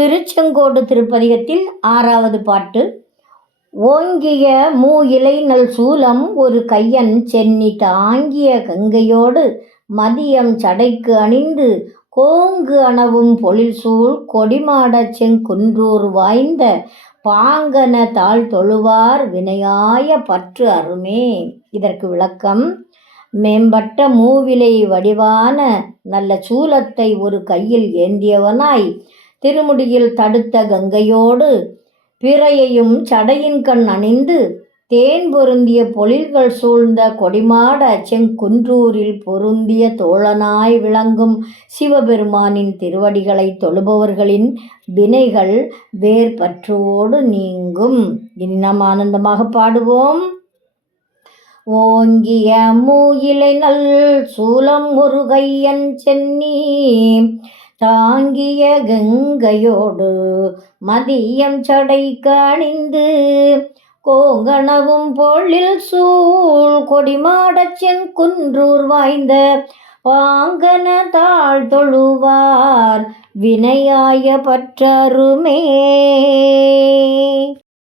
திருச்செங்கோடு திருப்பதிகத்தில் 6வது பாட்டு. ஓங்கிய மூயிலை நல் சூலம் ஒரு கையன் சென்னி தாங்கிய கங்கையோடு மதியம் சடைக்கு அணிந்து கோங்கு அணவும் பொழில்சூழ் கொடிமாடச் செங்குன்றூர் வாய்ந்த பாங்கன தாழ் தொழுவார் வினையாய பற்று அருமே. இதற்கு விளக்கம்: மேம்பட்ட மூவிலை வடிவான நல்ல சூலத்தை ஒரு கையில் ஏந்தியவனாய் திருமுடியில் தடுத்த கங்கையோடு பிறையையும் சடையின்கண் அணிந்து தேன் பொருந்திய பொழில்கள் சூழ்ந்த கொடிமாட செங்குன்றூரில் பொருந்திய தோழனாய் விளங்கும் சிவபெருமானின் திருவடிகளை தொழுபவர்களின் வினைகள் வேர்பற்றோடு நீங்கும். இனி நாம் ஆனந்தமாக பாடுவோம். ஓங்கிய மூயிலை நல் சூலம் ஒரு கையன் சென்னி தாங்கிய கங்கையோடு மதியம் சடைக்கு அணிந்து கோங்கணவும் பொழில் சூழ் கொடிமாடச் செங்குன்றூர் வாய்ந்த பாங்கன தாழ் தொழுவார் வினையாய பற்றருமே.